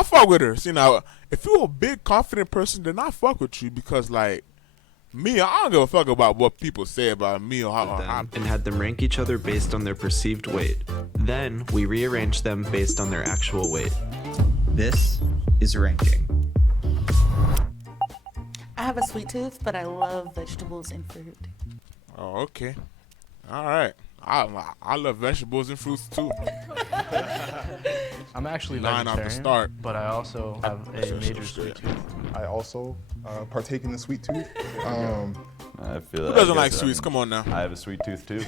I fuck with her. See now, if you a big confident person, then I fuck with you because like me, I don't give a fuck about what people say about me or how I'm. And had them rank each other based on their perceived weight. Then we rearranged them based on their actual weight. This is ranking. I have a sweet tooth, but I love vegetables and fruit. Oh, okay. All right. I love vegetables and fruits too. I'm actually Line out the vegetarian, start. but I also have a major sweet tooth. I also partake in the sweet tooth. I feel Who doesn't like sweets? Come on now. I have a sweet tooth too.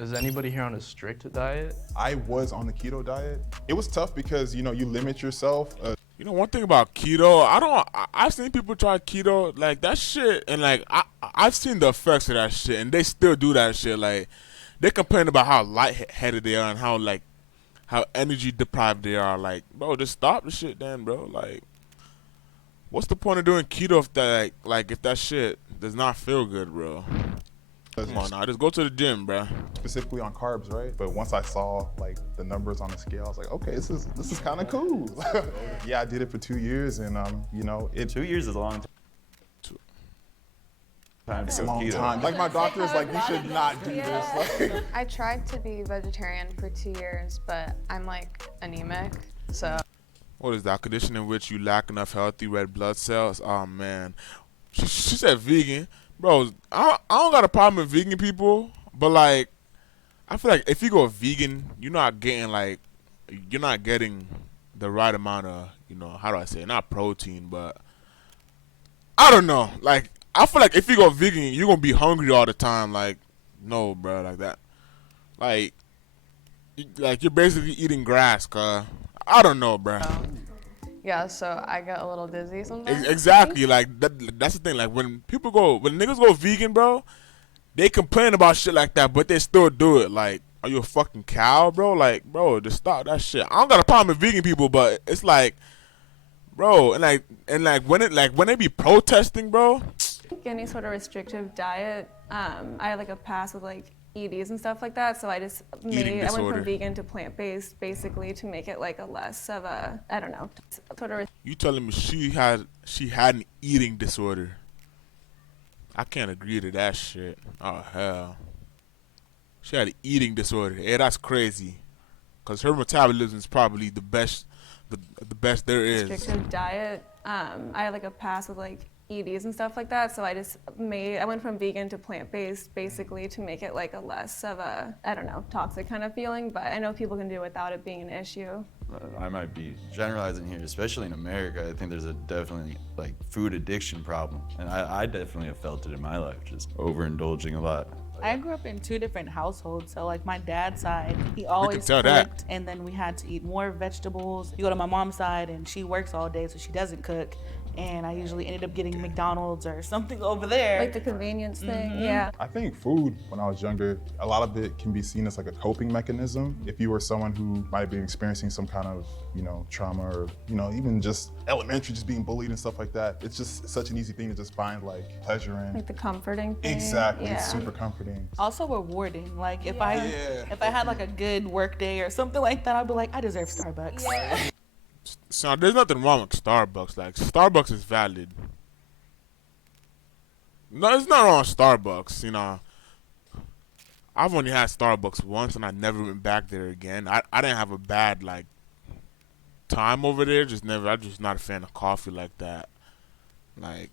Is anybody here on a strict diet? I was on the keto diet. It was tough because, you know, you limit yourself. You know, one thing about keto, I've seen people try keto, like that shit, and like I've seen the effects of that shit, and they still do that shit. Like they complain about how lightheaded they are and how energy deprived they are. Like, bro, just stop the shit, then, bro. Like, what's the point of doing keto if that like if that shit does not feel good, bro? Come on now, just go to the gym, bro. Specifically on carbs, right? But once I saw like the numbers on the scale, I was like, okay, this is kind of cool. Yeah, I did it for 2 years, and you know, 2 years is a long time. It's a long time. Like my doctor is like, you should not do this. Like, I tried to be vegetarian for 2 years, but I'm like anemic, so. What is that condition in which you lack enough healthy red blood cells? Oh man, she said vegan. Bro, I don't got a problem with vegan people, but like, I feel like if you go vegan, you're not getting the right amount of, you know, how do I say it? Not protein, but I don't know. Like, I feel like if you go vegan, you're gonna be hungry all the time. Like, no, bro, like that. Like you're basically eating grass, cuz. I don't know, bro. Yeah, so I get a little dizzy sometimes. Exactly, like that's the thing. Like when niggas go vegan, bro, they complain about shit like that, but they still do it. Like, are you a fucking cow, bro? Like, bro, just stop that shit. I don't got a problem with vegan people, but it's like, bro, and when they be protesting, bro. Any sort of restrictive diet. I had like a past with like EDs and stuff like that, so I went from vegan to plant-based basically to make it like a less of a, I don't know, sort of. You telling me she had an eating disorder? I can't agree to that shit. Oh hell, she had an eating disorder. Hey, that's crazy, cause her metabolism is probably the best there is. Restrictive diet. I had like a past with like EDs and stuff like that, so I went from vegan to plant-based basically to make it like a less of a, I don't know, toxic kind of feeling, but I know people can do it without it being an issue. I might be generalizing here, especially in America. I think there's a definitely like food addiction problem, and I definitely have felt it in my life, just overindulging a lot. I grew up in 2 different households, so like my dad's side, he always tell cooked, that. and then we had to eat more vegetables. You go to my mom's side, and she works all day, so she doesn't cook, and I usually ended up getting McDonald's or something over there. Like the convenience thing, yeah. I think food, when I was younger, a lot of it can be seen as like a coping mechanism. If you were someone who might be experiencing some kind of, you know, trauma or, you know, even just elementary, just being bullied and stuff like that, it's just such an easy thing to just find like pleasure in. Like the comforting thing. Exactly, Yeah. it's super comforting. Also rewarding. Like if I had like a good work day or something like that, I'd be like, I deserve Starbucks. Yeah. So there's nothing wrong with Starbucks. Like Starbucks is valid. No, there's nothing wrong with Starbucks. You know, I've only had Starbucks once, and I never went back there again. I didn't have a bad like time over there. I'm just not a fan of coffee like that. Like,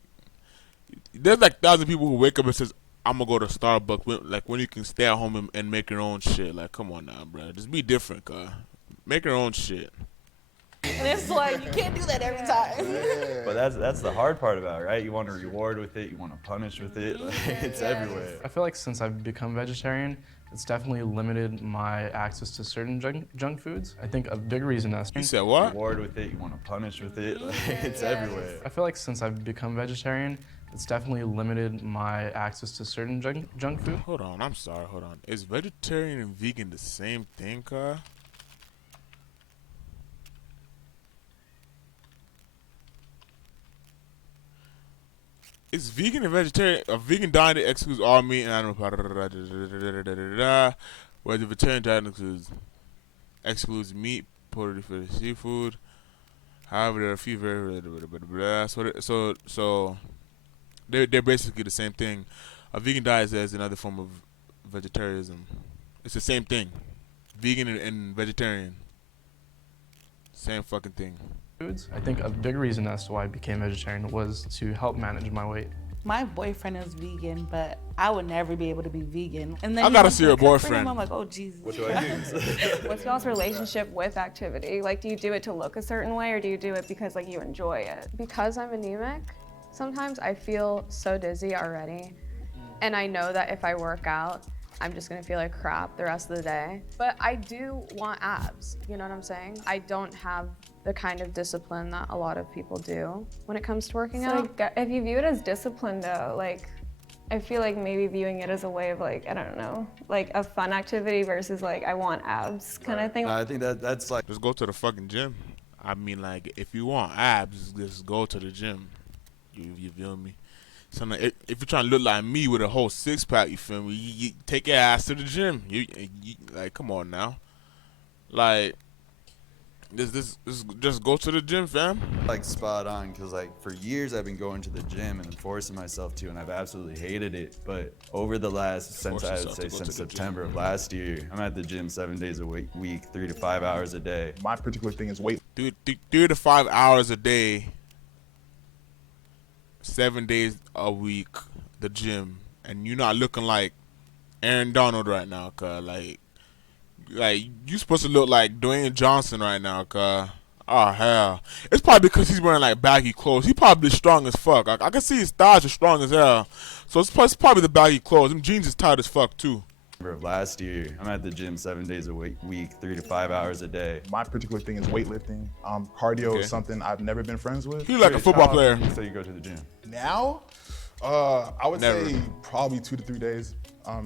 there's like 1,000 people who wake up and says, I'm gonna go to Starbucks when you can stay at home and make your own shit. Like, come on now, bro. Just be different, cuz. Make your own shit. And it's like, you can't do that every time. But that's the hard part about it, right? You want to reward with it, you want to punish with it. Like, it's everywhere. I feel like since I've become vegetarian, it's definitely limited my access to certain junk foods. I think a big reason that's... You said what? Reward with it, you want to punish with it. Like, it's everywhere. I feel like since I've become vegetarian, it's definitely limited my access to certain junk food. Hold on, I'm sorry, hold on. Is vegetarian and vegan the same thing, cuz? Is vegan and vegetarian a vegan diet that excludes all meat and animal products? Where the vegetarian diet includes excludes meat, poultry, fish, seafood. However, there are a few very so they're basically the same thing. A vegan diet is another form of vegetarianism. It's the same thing. Vegan and vegetarian. Same fucking thing. Foods. I think a big reason as to why I became vegetarian was to help manage my weight. My boyfriend is vegan, but I would never be able to be vegan. And then I he gotta wants see me your to cook for boyfriend. him. I'm like, oh Jesus. What do I use? What's y'all's relationship with activity? Like, do you do it to look a certain way, or do you do it because like you enjoy it? Because I'm anemic, sometimes I feel so dizzy already. And I know that if I work out, I'm just gonna feel like crap the rest of the day. But I do want abs, you know what I'm saying? I don't have the kind of discipline that a lot of people do when it comes to working So out. like, if you view it as discipline though, like, I feel like maybe viewing it as a way of like, I don't know, like a fun activity versus like, I want abs kind of thing. No, I think that's like Just go to the fucking gym. I mean, like, if you want abs, just go to the gym. You feel me? So now, if you're trying to look like me with a whole six pack, you feel me? You take your ass to the gym. You like, come on now. Like, this just go to the gym, fam. like spot on because like for years I've been going to the gym and forcing myself to, and I've absolutely hated it. But over the last since I would yourself say to go to since the gym. September of last year, I'm at the gym 7 days a week, 3 to 5 hours a day. My particular thing is weight. 3 to 5 hours a day, 7 days a week, the gym, and you're not looking like Aaron Donald right now, cuz like you supposed to look like Dwayne Johnson right now, cuz. Oh hell, it's probably because he's wearing like baggy clothes. He probably strong as fuck. I can see his thighs are strong as hell, so it's probably the baggy clothes. Them jeans is tight as fuck too. Of last year, I'm at the gym 7 days a week, 3 to 5 hours a day. My particular thing is weightlifting. Cardio Okay. is something I've never been friends with. He like a football player. So you go to the gym. Now, I would Never. say probably 2 to 3 days,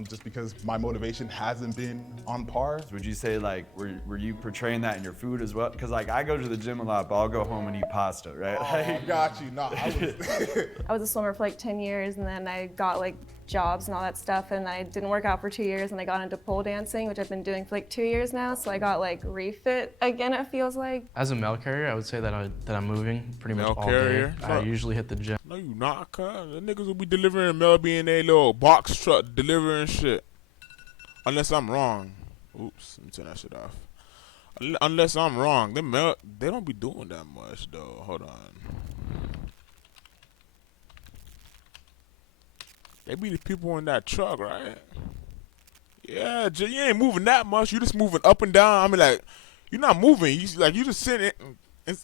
just because my motivation hasn't been on par. Would you say like were you portraying that in your food as well? Because like I go to the gym a lot, but I'll go home and eat pasta, right? Oh, got you. No, I was. I was a swimmer for like 10 years and then I got like jobs and all that stuff and I didn't work out for 2 years and I got into pole dancing, which I've been doing for like 2 years now. So I got like refit again, it feels like. As a mail carrier, I would say that I'm moving pretty much Mail all carrier? day. I usually hit the gym No, you not, cuz. The niggas will be delivering mail, be in a little box truck delivering shit. Unless I'm wrong. Oops, let me turn that shit off. Unless I'm wrong, they don't be doing that much though. Hold on. They be the people in that truck, right? Yeah, you ain't moving that much. You just moving up and down. I mean, like, you're not moving. You just sitting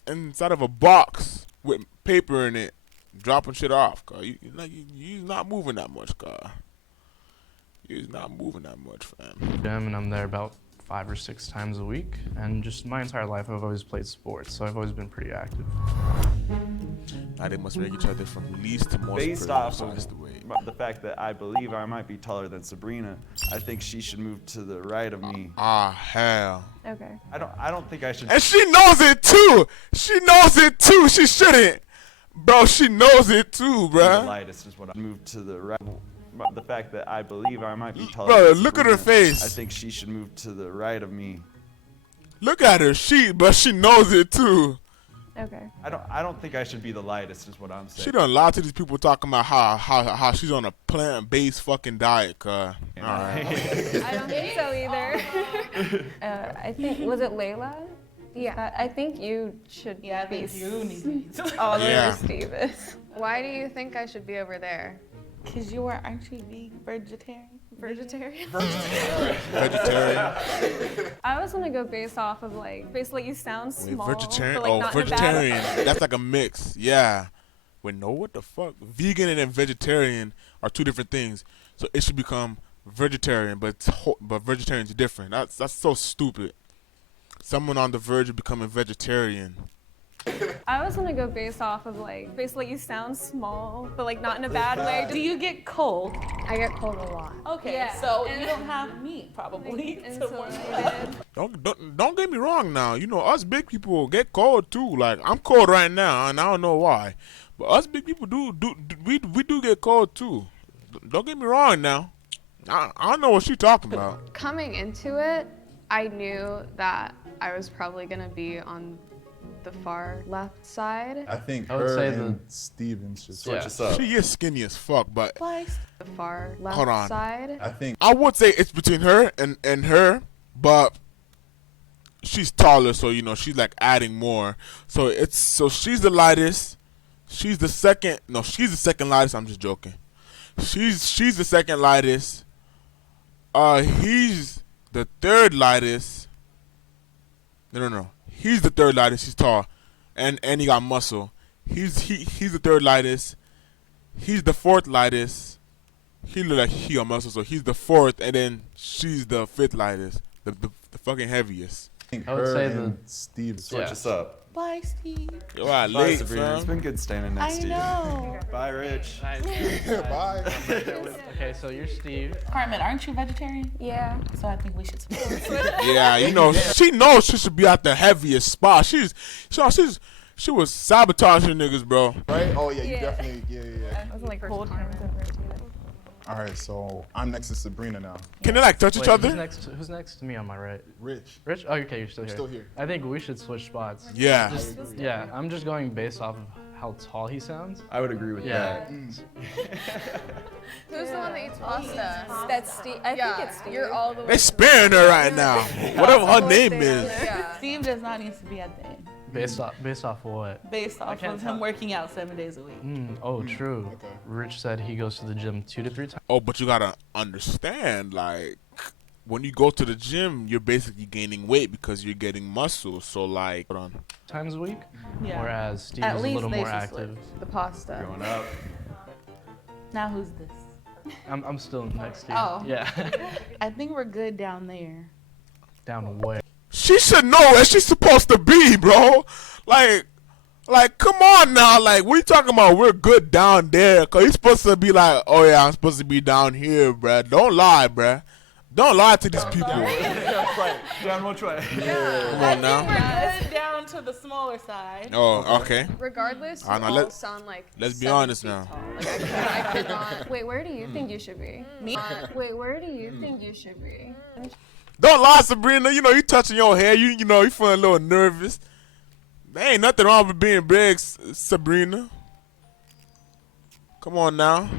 inside of a box with paper in it, dropping shit off. Cause you're not moving that much, cuz. You're not moving that much, fam. and I'm there about 5 or 6 times a week. And just my entire life, I've always played sports, so I've always been pretty active. Now they must rank each other from least to most Based off of precise the way. the fact that I believe I might be taller than Sabrina, I think she should move to the right of me. Ah, hell. Okay. I don't think I should. And she knows it too. She knows it too. She shouldn't. Bro, she knows it too, The bruh. lightest is what I move to the right. The fact that I believe I might be taller. Bro, than look at her Sabrina, face. I think she should move to the right of me. Look at her. But she knows it too. Okay. I don't think I should be the lightest is what I'm saying. She done lied to these people talking about how she's on a plant-based fucking diet, cuz. Alright. I don't think so either. I think, was it Layla? Yeah. I think you should Yeah, I be think you need to. all the way Yeah. where Steve is. Why do you think I should be over there? Because you aren't you vegetarian? Vegetarian? Vegetarian. I always want to go based off of like, basically you sound Wait, small. vegetarian? but, like, Oh, not in a bad- vegetarian. That's like a mix. Yeah. Wait, no, what the fuck? Vegan and then vegetarian are two different things. So it should become vegetarian, but vegetarian's different. That's so stupid. Someone on the verge of becoming vegetarian. I always want to go based off of like, basically you sound small, but like not in a bad way. Do you get cold? I get cold a lot. Okay, Yeah, so and- you don't have meat probably. to warm you up. Don't get me wrong now. You know, us big people get cold too. Like, I'm cold right now, and I don't know why. But us big people we do get cold too. Don't get me wrong now. I don't know what she talking about. Coming into it, I knew that I was probably gonna be on the far left side. I think I would her say and Stevens should Switch Yeah. us up. She is skinny as fuck, but The far left Hold on. side. I think I would say it's between her and her, but she's taller, so you know she's like adding more. So she's the lightest. She's the second. No, she's the second lightest. I'm just joking. She's the second lightest. He's the third lightest. No. He's the third lightest. He's tall, and he got muscle. He's the third lightest. He's the fourth lightest. He look like he got muscle, so he's the fourth, and then she's the fifth lightest, the fucking heaviest. I would her say and Stevens. Switch us up. Bye, Steve. Yo, I Bye, late, Sabrina. It's fam. been good standing I next to you. know. Bye, Rich. Bye. Okay, so you're Steve. Carmen, aren't you vegetarian? Yeah. So I think we should switch. Yeah, you know, she knows she should be at the heaviest spot. She was sabotaging niggas, bro. Right? Oh yeah, you Yeah. definitely. Yeah. I was like cold times over too. All right, so I'm next to Sabrina now. Can they like touch each Wait, other? Who's next to me on my right? Rich. Rich? Oh, okay, you're still here. Still here. I think we should switch spots. Yeah. Yeah, I'm just going based off of how tall he sounds. I would agree with Yeah. that. Who's the one that eats pasta? That's Steve. I think it's Steve. You're all the way. They sparing her right now. Whatever her name is. Yeah. Steve does not need to be at the end. Based off what? Based off can't of tell. him working out 7 days a week. Oh, true. Okay. Rich said he goes to the gym 2 to 3 times. Oh, but you gotta understand, like, when you go to the gym, you're basically gaining weight because you're getting muscle. So, like, hold on. Times a week. Yeah. Whereas Steve At is a least little they more should active. The pasta. Going up. Now who's this? I'm still next to you. Oh. Yeah. I think we're good down there. Down where? She should know where she's supposed to be, bro. Like, come on now. Like, what you talking about? We're good down there. Cause he's supposed to be like, oh yeah, I'm supposed to be down here, bruh. Don't lie, bruh. Don't lie to these people. Down which way? Come on now. We're good down to the smaller side. Oh, okay. Regardless, you I know, all let- sound like let's be 7 honest feet now. tall. Like I cannot. Wait, where do you think you should be? Me? Wait, where do you think you should be? Don't lie, Sabrina. You know, you touching your hair. You know, you feeling a little nervous. There ain't nothing wrong with being big, Sabrina. Come on now.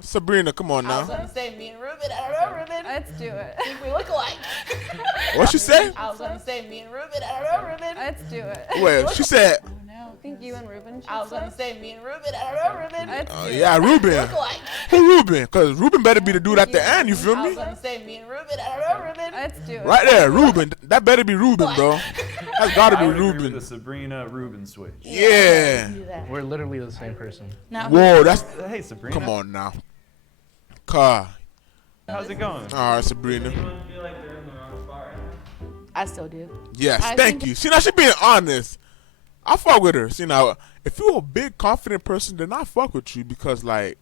Sabrina, come on I was now. gonna say me and Ruben. I don't know, Ruben. Let's do it. I think we look alike. What she say? I was gonna say me and Ruben. I don't know, Ruben. Let's do it. Well, she said, I don't know. I think you and Ruben should I was gonna say me and Ruben. I don't know, Ruben. Let's do it. yeah, Ruben. Look alike. Who Ruben? Because Ruben better be the dude at the end, you feel I was me? gonna say me and Ruben. I don't know, Ruben. Let's do it. Right there, Ruben. That better be Ruben, bro. That's gotta I be would agree with Ruben. the Sabrina Ruben switch. Yeah. Do that. We're literally the same person. Now, Whoa, that's. Hey, Sabrina. Come on now. Car. How's it going? All right, Sabrina. I still do. Yes, I thank think- you. See, now she being honest. I fuck with her. See, now, if you're a big, confident person, then I fuck with you because, like,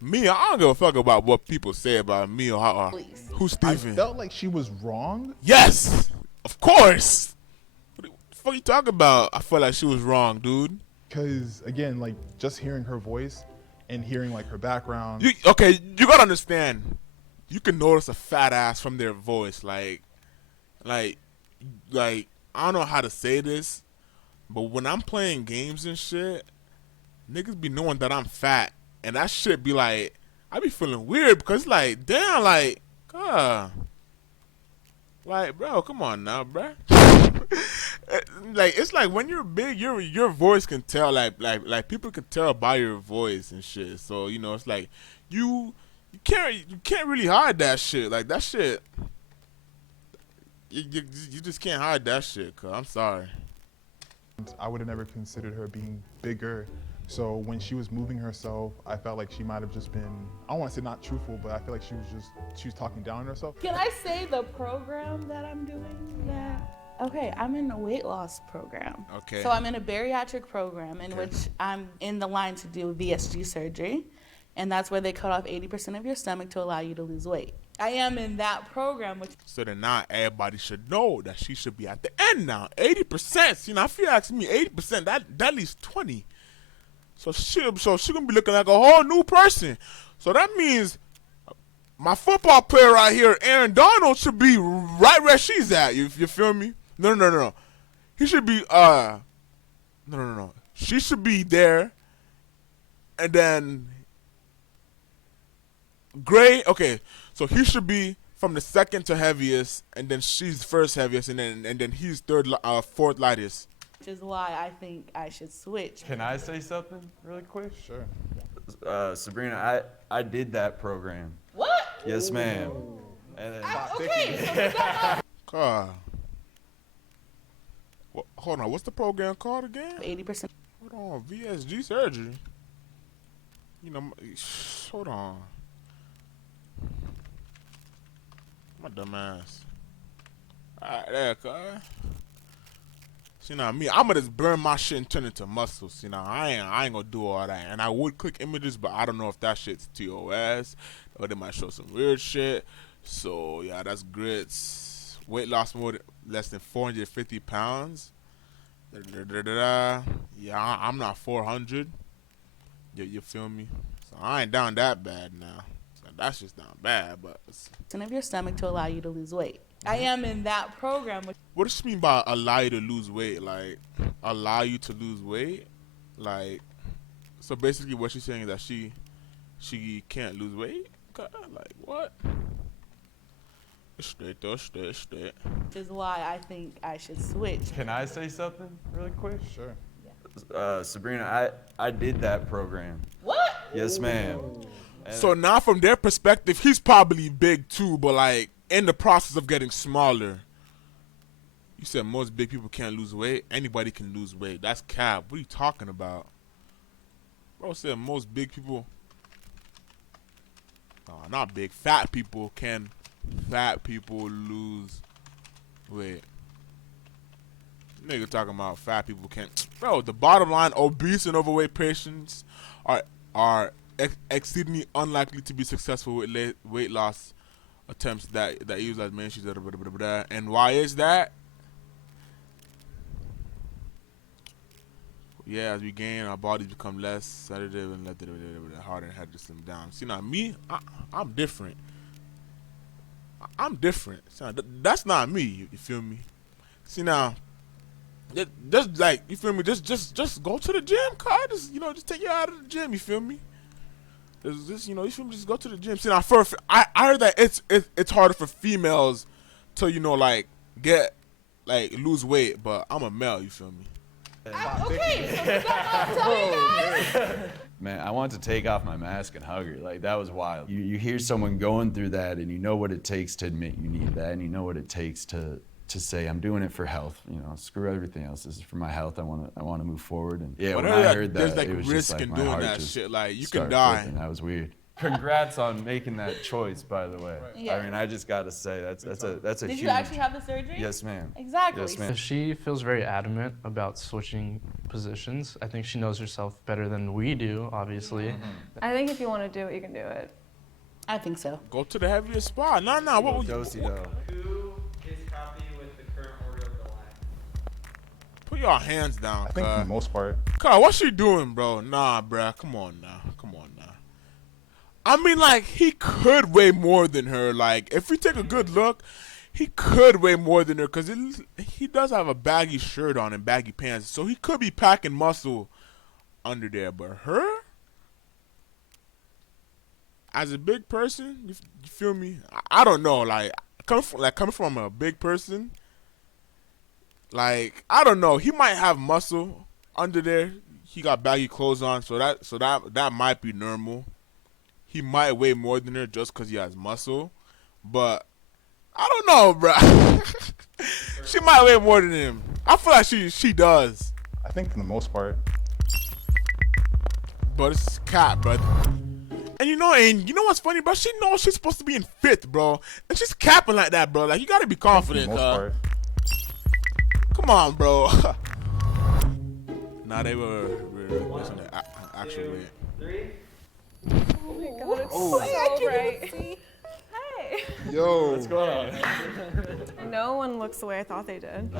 me, I don't give a fuck about what people say about me or how. Please. Who's I Steven? felt like she was wrong. Yes, of course. What the fuck you talking about? I felt like she was wrong, dude. Cause again, like just hearing her voice and hearing like her background. Okay, you gotta understand. You can notice a fat ass from their voice, like I don't know how to say this, but when I'm playing games and shit, niggas be knowing that I'm fat, and that shit be like, I be feeling weird because like, damn, like, like, bro, come on now, bro. Like, it's like when you're big, your voice can tell, like people can tell by your voice and shit. So you know, it's like you can't really hide that shit. Like that shit, you just can't hide that shit. Cause I'm sorry. I would have never considered her being bigger. So when she was moving herself, I felt like she might have just been, I don't want to say not truthful, but I feel like she was talking down on herself. Can I say the program that I'm doing? Yeah. Okay, I'm in a weight loss program. Okay. So I'm in a bariatric program in which I'm in the line to do VSG surgery. And that's where they cut off 80% of your stomach to allow you to lose weight. I am in that program, which So then now everybody should know that she should be at the end now. 80%. You know, if you ask me, 80%, that leaves 20. So she gonna be looking like a whole new person. So that means my football player right here, Aaron Donald, should be right where she's at. You feel me? No. He should be no. She should be there, and then Gray. Okay, so he should be from the second to heaviest, and then she's first heaviest, and then he's fourth lightest. Which is why I think I should switch. Can I say something really quick? Sure. Sabrina, I did that program. What? Yes, ma'am. And then, Okay. God. Hold on, what's the program called again? 80%. Hold on, VSG surgery. You know, hold on. My dumb ass. Alright, there, cuz. See now me, I'ma just burn my shit and turn it into muscle. See now I ain't gonna do all that. And I would click images, but I don't know if that shit's TOS or they might show some weird shit. So yeah, that's grits. Weight loss less than 450 pounds. Yeah, I'm not 400. You feel me? So I ain't down that bad now. So that's just not bad, but Of your stomach to allow you to lose weight. I am in that program. what does she mean by allow you to lose weight? Like, allow you to lose weight? Like, so basically what she's saying is that she can't lose weight? God, like, what? Straight though, straight. Which is why I think I should switch. can I say something really quick? Sure. Sabrina, I did that program. What? Yes, ma'am. So now from their perspective, he's probably big too, but like, in the process of getting smaller. You said most big people can't lose weight? Anybody can lose weight. That's cap. What are you talking about? Bro said most big people, not big, fat people can lose weight. Nigga talking about fat people can't. Bro, the bottom line, obese and overweight patients are exceedingly unlikely to be successful with weight loss attempts that use as mainstays. And why is that? Yeah, as we gain, our bodies become less sedative and harder and head to slim down. See now, me, I'm different. I'm different. See, that's not me. You feel me? See now, just like you feel me. Just go to the gym, cuz. Just take you out of the gym. You feel me? You feel me? Just go to the gym. See now, I heard that it's harder for females to lose weight, but I'm a male. You feel me? Okay, so is that what I'm telling you guys? Man, I wanted to take off my mask and hug her. Like, that was wild. You hear someone going through that, and you know what it takes to admit you need that, and you know what it takes to say, I'm doing it for health. Screw everything else. This is for my health. I want to move forward. And yeah, when I heard that, there's it was risk just in my doing heart that just shit. Like, you can started die. flipping. That was weird. Congrats on making that choice, by the way. Yeah. I mean, I just got to say that's a Did huge. you actually have the surgery? Yes, ma'am. Exactly. Yes, ma'am. She feels very adamant about switching positions. I think she knows herself better than we do, obviously. I think if you want to do it, you can do it. I think so. Go to the heaviest spot. Nah. What would Dosey though. Who is happy with the current order of the line? Put your hands down, I think for the most part. cuz, what she doing, bro? Nah, bruh. Come on now. I mean, like, he could weigh more than her. Like, if we take a good look, he could weigh more than her because he does have a baggy shirt on and baggy pants. So he could be packing muscle under there. But her, as a big person, you feel me? I don't know. Like, coming from a big person, like, I don't know. He might have muscle under there. He got baggy clothes on, so that might be normal. He might weigh more than her just because he has muscle, but I don't know, bro. She might weigh more than him. I feel like she does, I think for the most part. but it's cap, bro. And you know what's funny, bro? She knows she's supposed to be in fifth, bro, and she's capping like that, bro. Like, you gotta be For the confident, most part. Come on, bro. Nah, they were replacing the actual weight. 3. Oh my god, it's so bright. Hey. Yo. What's going on? No one looks the way I thought they did.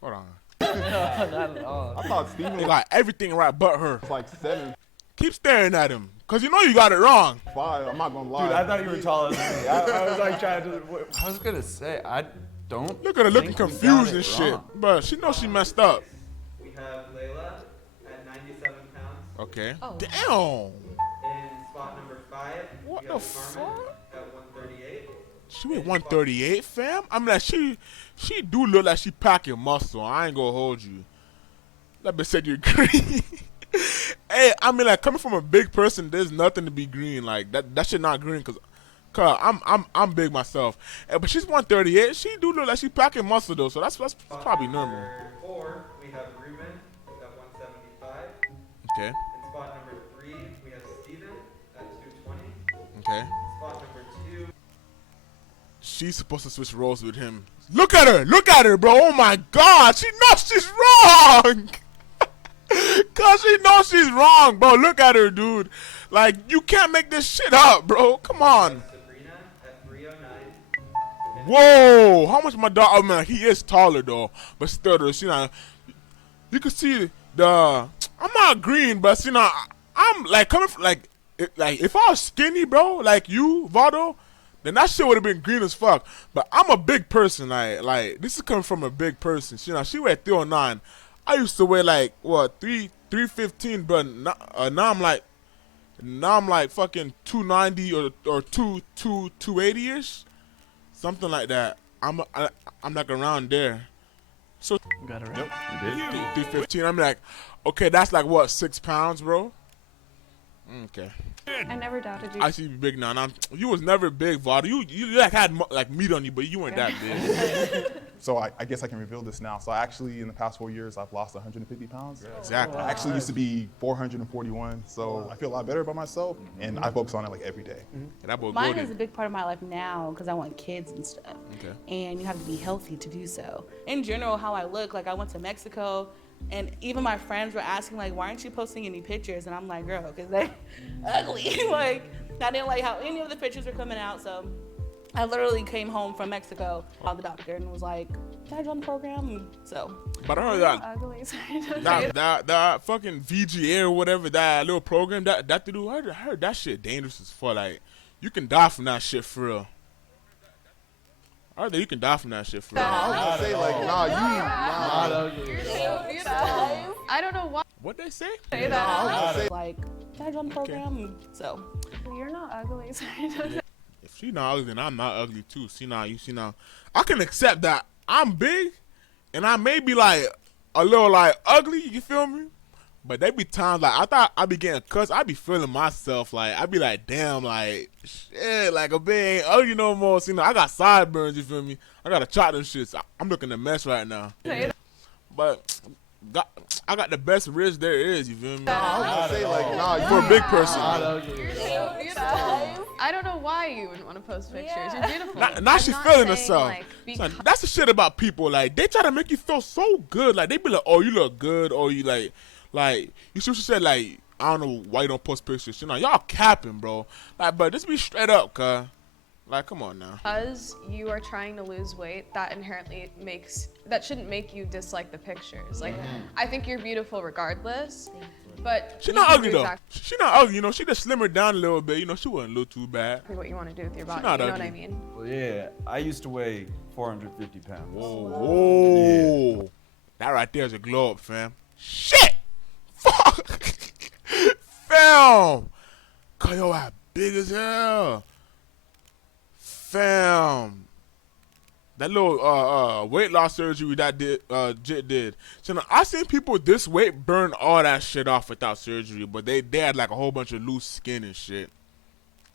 Hold on. Not at all. I thought Steven They got everything right but her. was like 7. Keep staring at him. Cause you know you got it wrong. Fire, I'm not gonna lie. Dude, I thought you were taller than me. I was like trying to. I was gonna say I don't. Look at her looking think we got confused it and shit. wrong. But she knows she messed up. We have Layla at 97 pounds. Okay. Oh. Damn. In spot number 5, What we the have Carmen fuck? at 138. She weigh 138, fam. I'm like, she do look like she packing muscle. I ain't gonna hold you. That bitch said you're green. Hey, I mean, like, coming from a big person, there's nothing to be green. Like that shit not green, cause I'm big myself. But she's 138. She do look like she packing muscle though, so that's probably normal. Number 4, we have Ruben at 175. Okay. In spot number 3, we have Steven at 220. Okay. Spot number 2, She's supposed to switch roles with him. Look at her, bro. Oh my God, she knows she's wrong. Cause she knows she's wrong, bro. Look at her, dude. Like, you can't make this shit up, bro. Come on. Sabrina at 309. Whoa, how much my dog? Oh man, he is taller though, but still, though, you know, you can see the. I'm not green, but you know, I'm like coming from like if I was skinny, bro, like you, Vado, then that shit would have been green as fuck. But I'm a big person, like this is coming from a big person. You know, she weighed 309. I used to weigh like what 315, but now I'm like fucking 290 or 280 ish. Something like that. I'm like around there. So Got it right. Yep, you did. 315. I'm like, okay, that's like what, 6 pounds, bro? Okay. I never doubted you. I see you big now. And you was never big, Vado. You like had like meat on you, but you weren't that big. So I guess I can reveal this now. So actually, in the past 4 years, I've lost 150 pounds. Exactly. I actually used to be 441. So I feel a lot better about myself, and I focus on it like every day. And that boy Mine Gordy. is a big part of my life now because I want kids and stuff. Okay. And you have to be healthy to do so. In general, how I look, like I went to Mexico, and even my friends were asking, like, why aren't you posting any pictures? And I'm like, girl, because they're ugly. Like, I didn't like how any of the pictures were coming out. So I literally came home from Mexico, called the doctor, and was like, can I join the program? So. But I heard Ugly. Sorry. that fucking VGA or whatever, that little program that to do, I heard that shit dangerous as fuck. Like, you can die from that shit for real. I heard that you can die from that shit for real. I was gonna say like, I don't know why. What they say? Say that. Like, can I join the program? So. You're not ugly. Sorry. If she not ugly, then I'm not ugly too. See now, I can accept that I'm big, and I may be like a little like ugly. You feel me? But there be times like I thought I be getting cussed. I be feeling myself like I be like, damn, like shit, like a big ain't ugly no more. See now, I got sideburns. You feel me? I gotta chop them shits. I'm looking a mess right now. But I got the best wrist there is. You feel me? I was gonna say like, For a big person. I don't know why you wouldn't want to post pictures. You're beautiful. Now she I'm not feeling saying, herself. like, be Son, that's the shit about people. Like they try to make you feel so good. Like they be like, "Oh, you look good," or you like you see what she said. Like I don't know why you don't post pictures. You know, y'all capping, bro. Like, but just be straight up, cuz. Like, come on now. Because you are trying to lose weight, that inherently shouldn't make you dislike the pictures. Like, I think you're beautiful regardless. But She you not can ugly do though. exactly She not ugly. You know, she just slimmered down a little bit. You know, she wasn't look too bad. what you want to do with your body. not You know ugly. what I mean? Well, yeah, I used to weigh 450 pounds. Whoa. That right there is a glow up, fam. Shit. Fuck. Fam. Cause yo ass big as hell. Fam. That little weight loss surgery that Jit did. So now, I seen people this weight burn all that shit off without surgery, but they had like a whole bunch of loose skin and shit.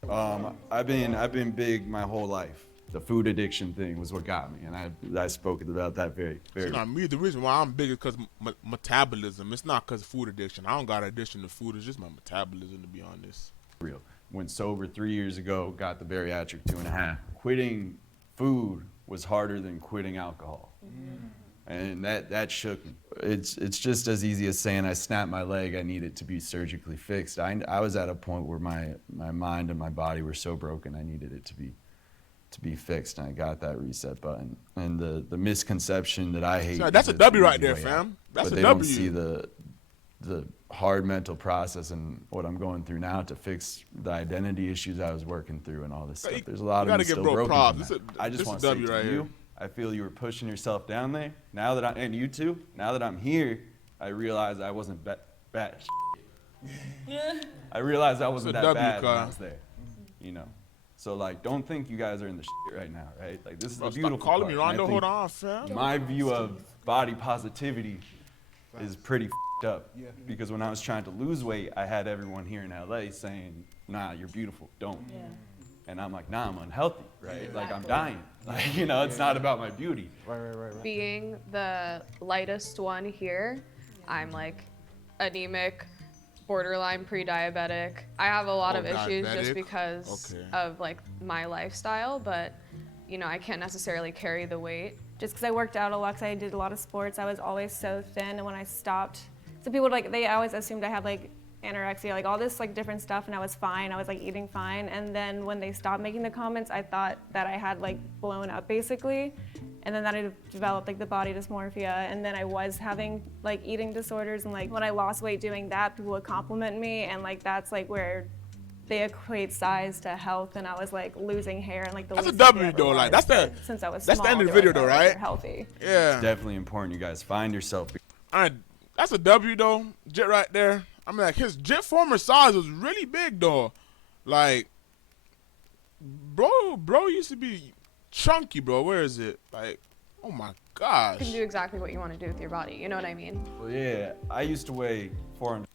I've been big my whole life. The food addiction thing was what got me, and I spoke about that very. See, now, me, the reason why I'm big is because metabolism. It's not because of food addiction. I don't got addiction to food. It's just my metabolism, to be honest. real. Went sober 3 years ago, got the bariatric 2.5. Quitting food was harder than quitting alcohol. And that shook me. It's just as easy as saying I snapped my leg, I need it to be surgically fixed. I was at a point where my mind and my body were so broken I needed it to be fixed, and I got that reset button. And the misconception that I hate. Sorry, that's is a W it's right an there, easy way fam. out. That's but a they W. don't see the hard mental process and what I'm going through now to fix the identity issues I was working through and all this stuff. There's a lot of me still broken from that. I just want to say to you, I feel you were pushing yourself down there. Now that and you too, now that I'm here, I realize I wasn't bad. I realized I wasn't that bad when I was there, you know. So like, don't think you guys are in the shit right now, right? Like this is a beautiful calling part. me Rondo. Hold on, fam. My view of body positivity is pretty up because when I was trying to lose weight, I had everyone here in LA saying, "Nah, you're beautiful. Don't." Yeah. And I'm like, "Nah, I'm unhealthy, right? Exactly. Like I'm dying. Like, you know, it's not about my beauty." Right. Being the lightest one here, I'm like anemic, borderline pre-diabetic. I have a lot of issues just because of like my lifestyle, but you know, I can't necessarily carry the weight. Just because I worked out a lot, because I did a lot of sports, I was always so thin, and when I stopped, so people like, they always assumed I had like anorexia, like all this like different stuff, and I was fine, I was like eating fine, and then when they stopped making the comments, I thought that I had like blown up basically, and then that I developed like the body dysmorphia, and then I was having like eating disorders, and like when I lost weight doing that, people would compliment me, and like that's like where they equate size to health, and I was like losing hair and like the that's a W though, like that's the since I was that's small, the end of the video though, right? Healthy. Yeah. It's definitely important you guys find yourself. All right, that's a W though, Jit right there. I mean, like his Jit former size was really big though, like bro used to be chunky, bro. Where is it? Like, oh my gosh. You can do exactly what you want to do with your body. You know what I mean? Well, yeah, I used to weigh 400.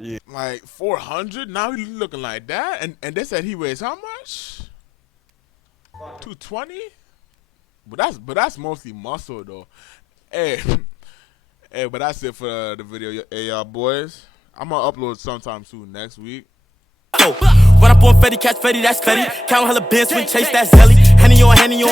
Yeah. Like 400. Now he's looking like that, and they said he weighs how much? 220. But that's mostly muscle though. Hey, but that's it for the video. Hey, y'all boys. I'm gonna upload sometime soon next week. Run up on Fetty, catch Fetty, that's Fetty. Count hella bins, we chase that Zelly. Henny on Henny.